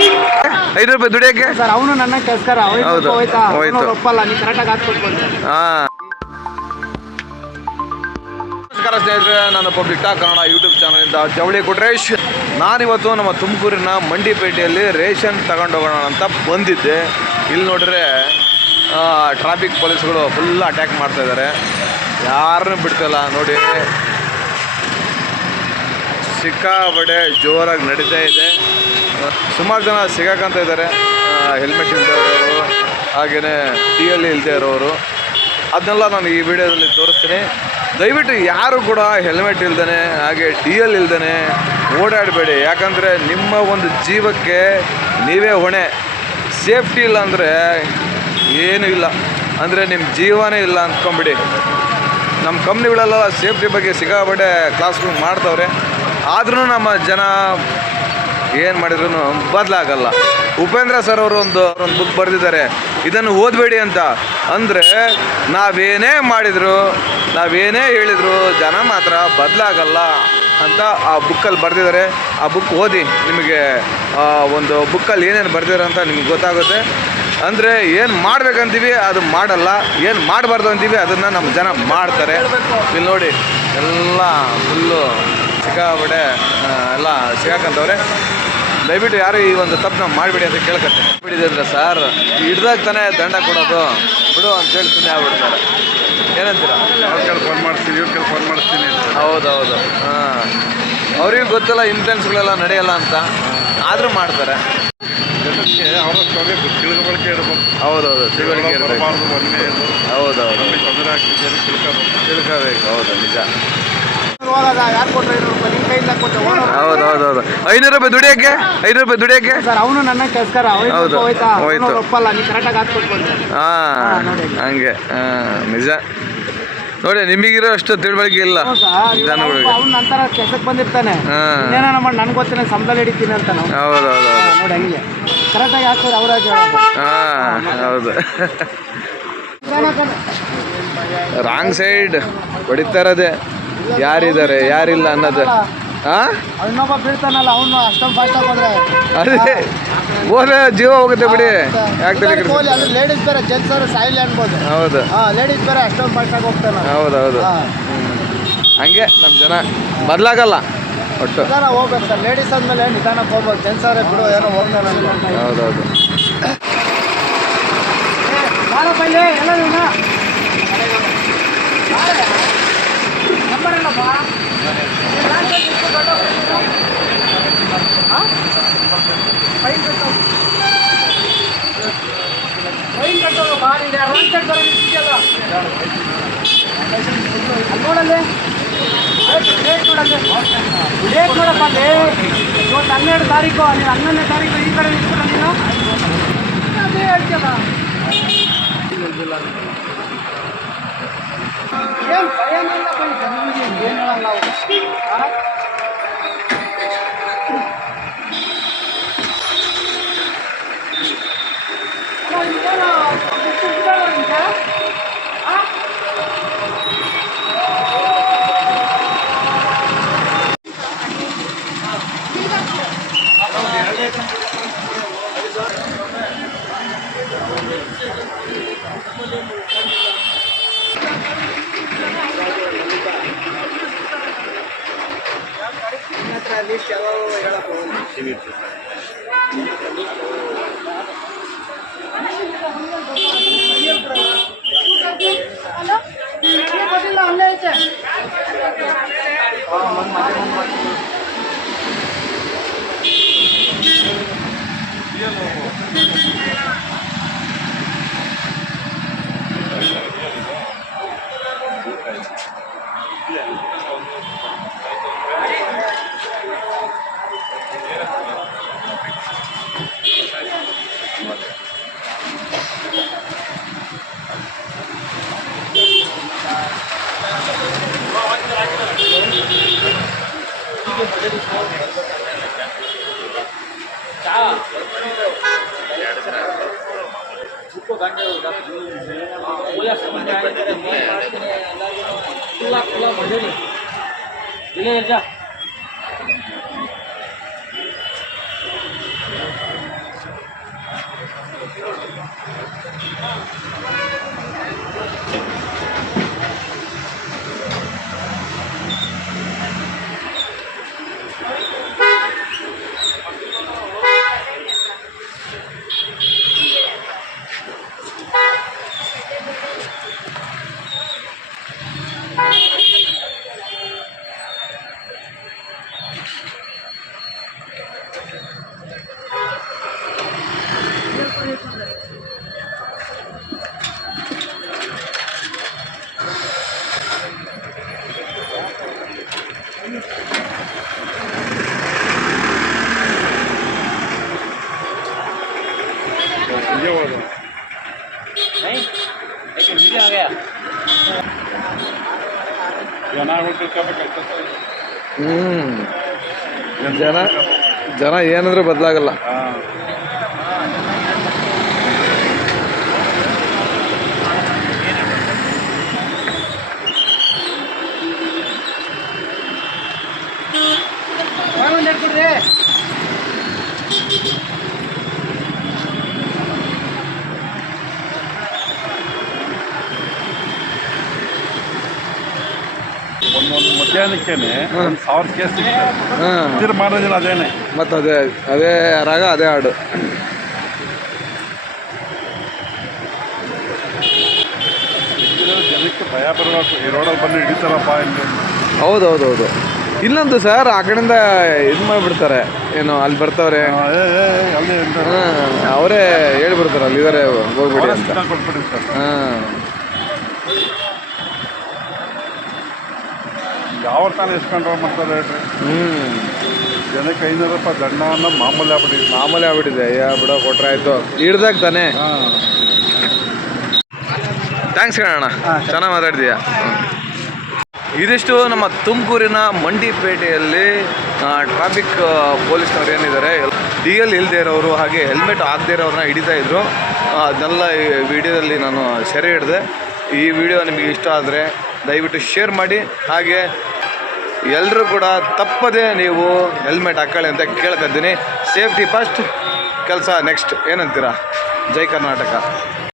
ಐನೂರು ರೂಪಾಯಿ ದುಡಿಯಕ್ಕೆ? ಸರ್ ಅವನು ನನ್ನ ಕೆಲ್ಸಕಾರ ಹೌದು, ಹೋಯ್ತಾ? ಹೋಯ್ತು. ಅವ್ನು ಒಪ್ಪಲ್ಲ ನೀ ಕರೆಕ್ಟಾಗಿ ಹಾಕ್ಬೇಕು ಅಂತ. ಹಾ. ನಮಸ್ಕಾರ ಸ್ನೇಹಿತರೆ ನಾನು ಪಬ್ಲಿಕ್ ಟಾಕ್ ಕನ್ನಡ ಯೂಟ್ಯೂಬ್ ಚಾನಲಿಂದ ಜವಳಿ ಕೊಟ್ರೇಶ್. ನಾನಿವತ್ತು ನಮ್ಮ ತುಮಕೂರಿನ ಮಂಡಿಪೇಟೆಯಲ್ಲಿ ರೇಷನ್ ತಗೊಂಡೋಗೋಣ ಅಂತ ಬಂದಿದ್ದೆ. ಇಲ್ಲಿ ನೋಡಿದ್ರೆ ಟ್ರಾಫಿಕ್ ಪೊಲೀಸ್ಗಳು ಫುಲ್ ಅಟ್ಯಾಕ್ ಮಾಡ್ತಾ ಇದ್ದಾರೆ ಯಾರನ್ನು ಬಿಡ್ತಿಲ್ಲ ನೋಡಿ. ಸಿಕ್ಕಾಪಡೆ ಜೋರಾಗಿ ನಡೀತಾ ಇದೆ. ಸುಮಾರು ಜನ ಸಿಗಾಕಂತ ಇದ್ದಾರೆ ಹೆಲ್ಮೆಟ್ ಇಲ್ಲದೆ ಇರೋರು ಹಾಗೆಯೇ ಟಿ ಎಲ್ ಇಲ್ಲದೆ ಇರೋರು. ಅದನ್ನೆಲ್ಲ ನಾನು ಈ ವಿಡಿಯೋದಲ್ಲಿ ತೋರಿಸ್ತೀನಿ. ದಯವಿಟ್ಟು ಯಾರು ಕೂಡ ಹೆಲ್ಮೆಟ್ ಇಲ್ದೇ ಹಾಗೆ ಡಿ ಎಲ್ ಇಲ್ದೇ ಓಡಾಡಬೇಡಿ. ಯಾಕಂದರೆ ನಿಮ್ಮ ಒಂದು ಜೀವಕ್ಕೆ ನೀವೇ ಹೊಣೆ. ಸೇಫ್ಟಿ ಇಲ್ಲ ಅಂದರೆ ಏನೂ ಇಲ್ಲ. ಅಂದರೆ ನಿಮ್ಮ ಜೀವನೇ ಇಲ್ಲ ಅಂದ್ಕೊಂಬಿಡಿ ನಮ್ಮ ಕಂಪ್ನಿಗಳೆಲ್ಲ ಸೇಫ್ಟಿ ಬಗ್ಗೆ ಸಿಗಾಬಡ್ಡೆ ಕ್ಲಾಸ್ಗಳು ಮಾಡ್ತವ್ರೆ. ಆದ್ರೂ ನಮ್ಮ ಜನ ಏನು ಮಾಡಿದ್ರು ಬದಲಾಗಲ್ಲ. ಉಪೇಂದ್ರ ಸರ್ ಅವರು ಒಂದು ಒಂದು ಬುಕ್ ಬರೆದಿದ್ದಾರೆ. ಇದನ್ನು ಓದಬೇಡಿ ಅಂತ. ಅಂದರೆ ನಾವೇನೇ ಮಾಡಿದ್ರು ನಾವೇನೇ ಹೇಳಿದ್ರು ಜನ ಮಾತ್ರ ಬದಲಾಗಲ್ಲ ಅಂತ ಆ ಬುಕ್ಕಲ್ಲಿ ಬರೆದಿದ್ದಾರೆ. ಆ ಬುಕ್ ಓದಿ ನಿಮಗೆ ಒಂದು ಬುಕ್ಕಲ್ಲಿ ಏನೇನು ಬರೆದಿರೋ ಅಂತ ನಿಮ್ಗೆ ಗೊತ್ತಾಗುತ್ತೆ. ಅಂದರೆ ಏನು ಮಾಡ್ಬೇಕಂತೀವಿ ಅದು ಮಾಡಲ್ಲ. ಏನು ಮಾಡಬಾರ್ದು ಅಂತೀವಿ ಅದನ್ನು ನಮ್ಮ ಜನ ಮಾಡ್ತಾರೆ. ಇಲ್ಲಿ ನೋಡಿ ಎಲ್ಲ ಫುಲ್ಲು ಸಿಕ್ಕಾಬಡೆ ಆ, ಎಲ್ಲ ಸಿಗಾಕಂತವ್ರೆ. ದಯವಿಟ್ಟು ಯಾರು ಈ ಒಂದು ತಪ್ಪನ್ನ ಮಾಡಿಬಿಡಿ ಅಂತ ಕೇಳ್ಕತ್ತೆ ಬಿಡಿದ್ರೆ ಸರ್ ಹಿಡ್ದಾಗ ತಾನೇ ದಂಡ ಕೊಡೋದು. ಬಿಡು ಅಂತೇಳಿ ಸುಮ್ಮನೆ ಆಗ್ಬಿಡ್ತಾರೆ. ಏನಂತೀರಾ? ಅವ್ರ ಕೈಲಿ ಫೋನ್ ಮಾಡ್ತೀನಿ ಇವ್ರ ಕೈಲಿ ಫೋನ್ ಮಾಡ್ತೀನಿ ಹೌದು ಹೌದು ಹಾಂ. ಅವ್ರಿಗೂ ಗೊತ್ತಿಲ್ಲ ಇಂಟೆನ್ಸ್ಗಳೆಲ್ಲ ನಡೆಯಲ್ಲ ಅಂತ. ಆದರೂ ಮಾಡ್ತಾರೆ. ಜನಕ್ಕೆ ಅವರ ತಿಳುವಳಿಕೆ ಇರಬೇಕು ಹೌದೌದು ತಿಳುವಳಿಕೆ ಇರಬೇಕು. ಹೌದೌದು. ತೊಂದರೆ ಆಗ್ತಿದೆ ಅಂತ ತಿಳ್ಕೊಬೇಕು. ತಿಳ್ಕೋಬೇಕು ಹೌದು ನಿಜ. ಹೋಗದ? ಯಾರು ಕೊಟ್ಟರು ಐನೂರು ರೂಪಾಯಿ? ನಿಮ್ಮ ಕೈಯಿಂದ ಕೊಟ್ಟೆ ಹೌದು ಹೌದು ಹೌದು. ಐನೂರು ರೂಪಾಯಿ ದುಡಿಯಕ್ಕೆ? ಐನೂರು ರೂಪಾಯಿ ದುಡಿಯಕ್ಕೆ? ಸರ್ ಅವನು ನನ್ನ ಕೆಲ್ಸಕಾರ ಹೌದು, ಹೋಯ್ತಾ? ಹೋಯ್ತು. ಅವ್ನು ಒಪ್ಪಲ್ಲ. ನೀ ಕರೆಕ್ಟಾಗಿ ಹಾಕ್ಬೇಕು ಅಂತ ಹಾಂ ಹಂಗೆ. ಹಾಂ ನಿಜ. ನೋಡಿ ನಿಮಗಿರೋ ಅಷ್ಟು ತಿಳುವಳಿಕೆ ಇಲ್ಲ ಜನಗಳಿಗೆ ಅವ್ನು ನಂತರ ಕೆಲ್ಸಕ್ಕೆ ಬಂದಿರ್ತಾನೆ. ಹಾ. ಏನಾನ ಮಾಡಿ ನನ್ಗೆ ಗೊತ್ತೇನೆ ಸಂಬಳ ಹಿಡಿತೀನಿ ಅಂತ ನಾವು. ಹೌದು ಹೌದು ಹೌದು. ನೋಡಿ ಹಂಗೆ. ಕರೆಕ್ಟಾಗಿ ಹಾಕ್ತಾರೆ ಅವರಾಗ ಹಾಂ ಹೌದು. ರಾಂಗ್ ಸೈಡ್ ಹೊಡಿತಾ ಇರೋದೆ. ಯಾರಿದ್ದಾರೆ? ಯಾರಿಲ್ಲ ಅನ್ನೋದು. ಹಾಂ ಇನ್ನೊಬ್ಬ ಬೀಳ್ತಾನಲ್ಲ ಅವನು ಅಷ್ಟೊಂದು ಫಾಸ್ಟ್ ಹೋದ್ರೆ ಅದೇ. ಹೋದ್ರೆ ಜೀವ ಹೋಗುತ್ತೆ ಬಿಡಿ. ಯಾಕೆ ಕೆಡಿಸ್ಕೊಳ್ತೀರ? ಅಂದ್ರೆ ಲೇಡೀಸ್ ಬೇರೆ ಜೆಂಟ್ಸ್ ಅವರು ಸಾಯಿಲ್ ಅನ್ಬೋದು. ಹೌದು. ಹಾಂ ಲೇಡೀಸ್ ಬೇರೆ ಅಷ್ಟೊಂದು ಫಾಸ್ಟ್ ಆಗಿ ಹೋಗ್ತಾನೆ ಹೌದು ಹೌದು. ಹಂಗೆ ನಮ್ಮ ಜನ ಬದಲಾಗಲ್ಲ ಒಟ್ಟು. ನಿಧಾನ ಹೋಗ್ಬೇಕು ಸರ್. ಲೇಡೀಸ್ ಅಂದ್ಮೇಲೆ ನಿಧಾನಕ್ಕೆ ಹೋಗ್ಬೇಕು. ಜೆಂಟ್ಸ್ ಅವರೇ ಬಿಡು ಏನೋ ಹೋಗ್ತಾನೆ ಹೌದೌದು ಬಾರಪ್ಪ ಎಲ್ಲ ಫೈನ್ ಕಟ್ಟು ಫೈನ್ ಕಟ್ಟೋದು ಬಾರಿ ರಾಂಗ್ ಚೆಕ್ ಬರೋ ಇದೆಯಲ್ಲ ಅಲ್ಲಿ ನೋಡಲ್ಲಿ ಡೇಟ್ ನೋಡಲ್ಲಿ ಡೇಟ್ ನೋಡಪ್ಪ ಅಲ್ಲಿ ಇವತ್ತು ಹನ್ನೆರಡು ತಾರೀಕು ನೀನು ಹನ್ನೊಂದನೇ ತಾರೀಕು ಈ ಕಡೆ ನಿಂತ್ಬಿಟ್ಟ ನೀನು ಅದೇ ಹೇಳ್ತೀಯಲ್ಲ ಏನ್ ಭಯನೇ ಇಲ್ಲ Vem lá, lá. Tá? List ಯಾವಾಗ ಹೇಳಪ್ಪ ખુલ્લા ખુલ્લા ભજે ને જા. ಹ್ಮ್. ಜನ ಜನ ಏನಂದ್ರೆ ಬದಲಾಗಲ್ಲ. ಮಧ್ಯಾಹ್ನಕ್ಕೇನೆ ಒಂದು ಸಾವಿರ ಕೇಸ್ ಸಿಗ್ತದೆ ಮಾಡೋದಿಲ್ಲ ಅದೇನೆ. ಮತ್ತು ಅದೇ ಅದೇ ರಾಗ ಅದೇ ಹಾಡು. ಜನಕ್ಕೆ ಭಯ ಬರಬೇಕು. ಈ ರೋಡಲ್ಲಿ ಬಂದು ಹಿಡಿತಾರಪ್ಪ ಇಲ್ಲಿ. ಹೌದು ಹೌದು ಹೌದು ಇಲ್ಲೊಂದು ಸರ್ ಆ ಕಡೆಯಿಂದ ಇದು ಮಾಡಿಬಿಡ್ತಾರೆ. ಏನು ಅಲ್ಲಿ ಬರ್ತಾವ್ರೆ. ಅವರೇ ಹೇಳ್ಬಿಡ್ತಾರೆ ಅಲ್ಲಿ ಇದಾರೆ ಹೋಗ್ಬಿಡಿ ಅಂತ. ಹಾಂ. ಯಾವ ತಾನೇ ಕಂಟ್ರೋಲ್ ಮಾಡ್ತಾರೆ ಹೇಳ್ರಿ? ಹ್ಞೂ ಜನಕ್ಕೆ ಐನೂರು ರೂಪಾಯಿ ದಂಡ ಅನ್ನೋ ಮಾಮೂಲಿ ಆಗ್ಬಿಟ್ಟಿದೆ. ಮಾಮೂಲಿ ಆಗ್ಬಿಟ್ಟಿದೆ. ಅಯ್ಯ ಬಿಡೋ ಕೊಟ್ರೆ ಆಯ್ತು. ಹಿಡ್ದಾಗ ತಾನೇ? ಹಾಂ. ಥ್ಯಾಂಕ್ಸ್ ಕಣ ಚೆನ್ನಾಗಿ ಮಾತಾಡಿದೀಯ. ಇದಿಷ್ಟು ನಮ್ಮ ತುಮಕೂರಿನ ಮಂಡಿಪೇಟೆಯಲ್ಲಿ ಟ್ರಾಫಿಕ್ ಪೊಲೀಸ್ನವ್ರು ಏನಿದ್ದಾರೆ ಡಿ ಎಲ್ ಇಲ್ಲದೆ ಇರೋರು ಹಾಗೆ ಹೆಲ್ಮೆಟ್ ಹಾಕದೇ ಇರೋರನ್ನ ಹಿಡಿತಾ ಇದ್ರು. ಅದನ್ನೆಲ್ಲ ಈ ವಿಡಿಯೋದಲ್ಲಿ ನಾನು ಸೆರೆ ಹಿಡಿದೆ. ಈ ವಿಡಿಯೋ ನಿಮಗೆ ಇಷ್ಟ ಆದರೆ ದಯವಿಟ್ಟು ಶೇರ್ ಮಾಡಿ. ಹಾಗೆ ಎಲ್ಲರೂ ಕೂಡ ತಪ್ಪದೇ ನೀವು ಹೆಲ್ಮೆಟ್ ಹಾಕೊಳ್ಳಿ ಅಂತ ಇದ್ದೀನಿ. ಸೇಫ್ಟಿ ಫಸ್ಟ್, ಕೆಲಸ ನೆಕ್ಸ್ಟ್. ಏನಂತೀರಾ? ಜೈ ಕರ್ನಾಟಕ.